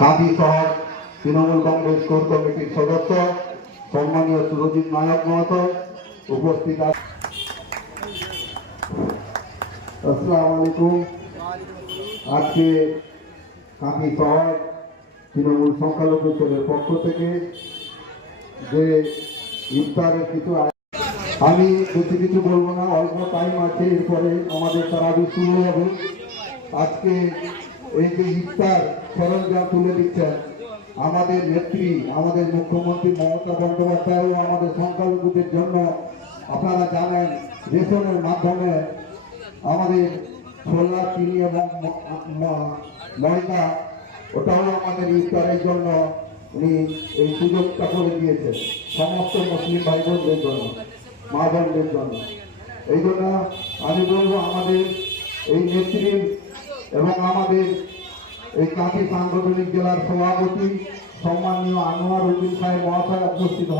কাঁদি শহর তৃণমূল কংগ্রেস কোর কমিটির সদস্য সম্মানীয় সুরজিৎ নায়ক মহাতো উপস্থিত আছেন। আসসালামু আলাইকুম। আজকে কাঁদি শহর তৃণমূল সংখ্যালঘু সেলের পক্ষ থেকে যে ইফতারের কিছু আমি বেশি কিছু বলবো না, অল্প টাইম আছে, এরপরে আমাদের তারাবি শুরু হবে। আজকে এই যে ইফতার সরঞ্জাম তুলে দিচ্ছেন আমাদের নেত্রী, আমাদের মুখ্যমন্ত্রী মমতা বন্দ্যোপাধ্যায় আমাদের সংখ্যালঘুদের জন্য আপনারা জানেন রেশনের মাধ্যমে আমাদের ছোলা, চিনি এবং ময়দা ওটাও আমাদের ইফতারের জন্য উনি এই সুযোগটা করে দিয়েছেন সমস্ত মুসলিম ভাই বোনদের জন্য, মা বোনদের জন্য। এই জন্য আমি বলবো আমাদের এই নেত্রী এবং আমাদের এই কাঁথি সাংগঠনিক জেলার সভাপতি সম্মানীয় আনোয়ার উদ্দিন সাহেব মহাশয় উপস্থিত